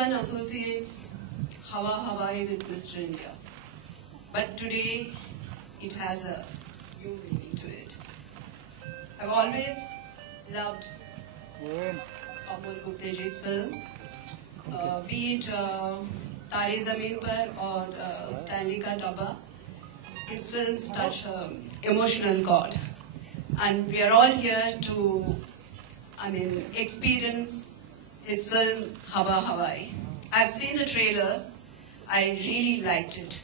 everyone associates Hawa Hawai with Mr. India. But today, it has a new meaning to it. I've always loved Amol Gupteji's film, be it Tare Zameen Par or Stanley Ka Dabba. His films touch emotional chord. And we are all here to, experience his film Hawa Hawai. I've seen the trailer. I really liked it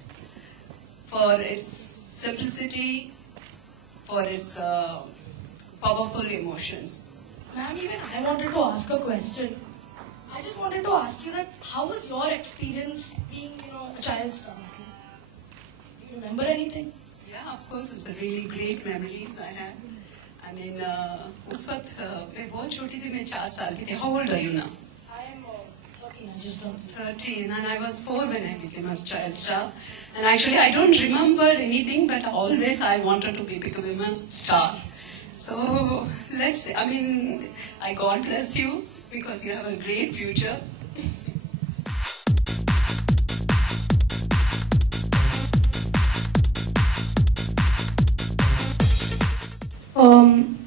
for its simplicity, for its powerful emotions. Ma'am, even I wanted to ask a question. I just wanted to ask you that how was your experience being, a child star? Do you remember anything? Yeah, of course, it's a really great memories I have. उस वक्त मैं बहुत छोटी थी, मैं 4 साल की थी. How old are you now? I am 13, I just don't. 13, and I was 4 when I became a child star. And actually, I don't remember anything, but always I wanted to become a star. So, let's say, I God bless you, because you have a great future.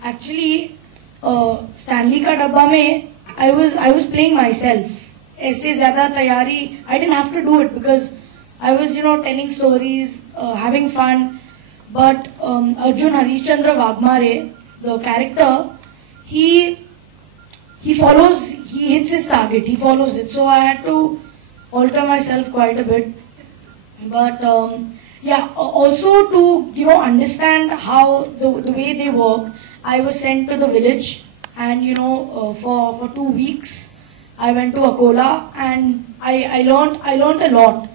Actually, Stanley Ka Dabba में I was playing myself. ऐसे ज़्यादा तैयारी, I didn't have to do it because I was telling stories, having fun. But Arjun Harishchandra Wagmare, the character, he hits his target, he follows it. So I had to alter myself quite a bit. But also to understand how the way they work, I was sent to the village, and for 2 weeks I went to Akola, and I learned a lot.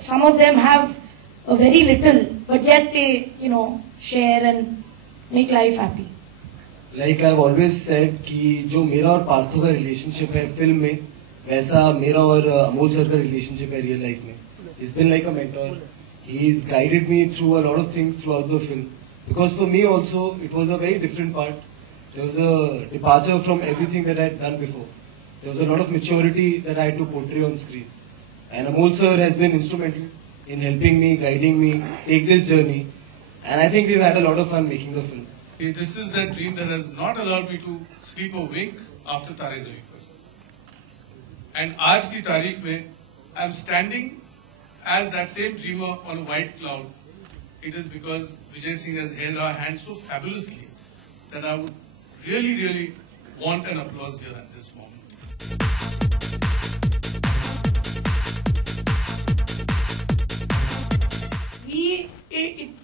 Some of them have a very little, but yet they share and make life happy. Like I've always said कि जो मेरा और पार्थो का relationship है film में, वैसा मेरा और अमोल सर का relationship है real life में. He's been like a mentor. He's guided me through a lot of things throughout the film. Because for me also, it was a very different part. There was a departure from everything that I had done before. There was a lot of maturity that I had to portray on screen. And Amol sir has been instrumental in helping me, guiding me, take this journey. And I think we've had a lot of fun making the film. This is that dream that has not allowed me to sleep a wink after Tare Zameen Par. And आज की तारीख में, I'm standing as that same dreamer on a white cloud. It is because Vijay Singh has held our hand so fabulously that I would really, really want an applause here at this moment.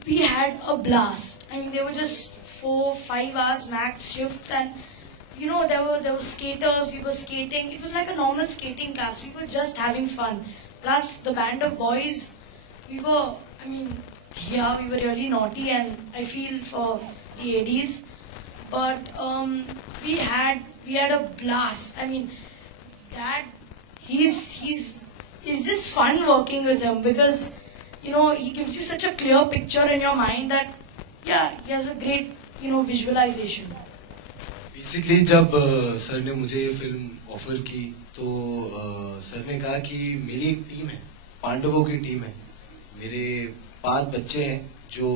We had a blast. They were just 4-5 hours max shifts, and there were skaters. We were skating. It was like a normal skating class. We were just having fun. Plus the band of boys, we were really naughty, and I feel for the ADs. But we had a blast. It's just fun working with him because he gives you such a clear picture in your mind that he has a great visualization. Basically, जब sir ने मुझे ये film offer की तो sir ने कहा कि मेरी एक टीम है, पांडवों की टीम है, मेरे 5 बच्चे हैं जो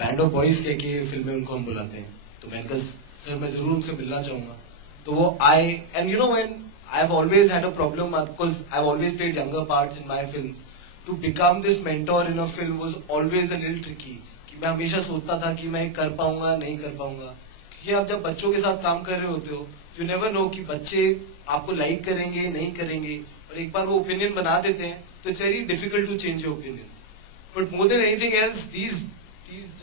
बैंड ऑफ बॉयज कह के फिल्म में उनको हम बुलाते हैं. तो मैंने कहा सर मैं जरूर उनसे मिलना चाहूंगा. तो वो आए, and when I've always had a problem because I've always played younger parts in my films. To become this mentor in a film was always a little tricky. कि मैं हमेशा सोचता था कि मैं कर पाऊंगा नहीं कर पाऊंगा, क्योंकि आप जब बच्चों के साथ काम कर रहे होते हो, you never know कि बच्चे आपको लाइक करेंगे नहीं करेंगे, और एक बार वो ओपिनियन बना देते हैं तो it's very difficult to change your opinion. But more than anything else,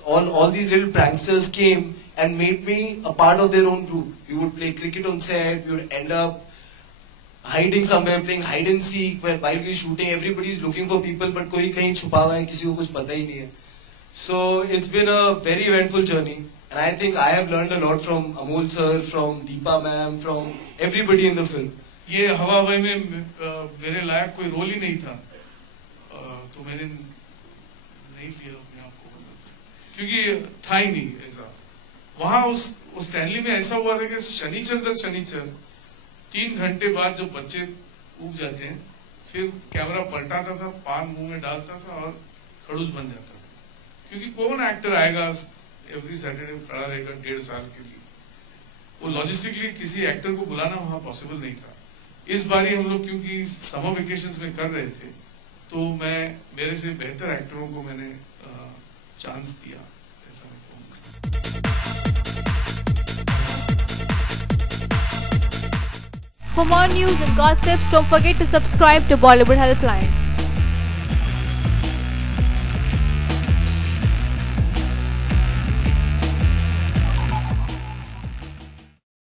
all these little pranksters came and made me a part of their own group. We would play cricket on set. We would end up hiding somewhere, playing hide and seek. While we shooting, everybody is looking for people, but कोई कहीं छुपा हुआ है, किसी को कुछ पता ही नहीं है. So it's been a very eventful journey, and I think I have learned a lot from Amol sir, from Deepa ma'am, from everybody in the film. ये हवा हवाई में मेरे लायक कोई रोल ही नहीं था, तो मैंने नहीं लिया अपने आप को, क्योंकि था ही नहीं ऐसा. वहाँ उस स्टैनली में ऐसा हुआ था कि शनिचर 3 घंटे बाद जब बच्चे उग जाते हैं, फिर कैमरा पलटाता था, पान मुंह में डालता था और खड़ूस बन जाता था, क्योंकि कौन एक्टर आएगा एवरी सैटरडे खड़ा रहेगा 1.5 साल के लिए। वो लॉजिस्टिकली किसी एक्टर को बुलाना वहां पॉसिबल नहीं था। इस बारी हम लोग क्योंकि समर वेकेशंस में कर रहे थे, तो मेरे से बेहतर एक्टरों को मैंने चांस दिया, ऐसा मैं कहूँगा। For more news and gossip, don't forget to subscribe to Bollywood Helpline.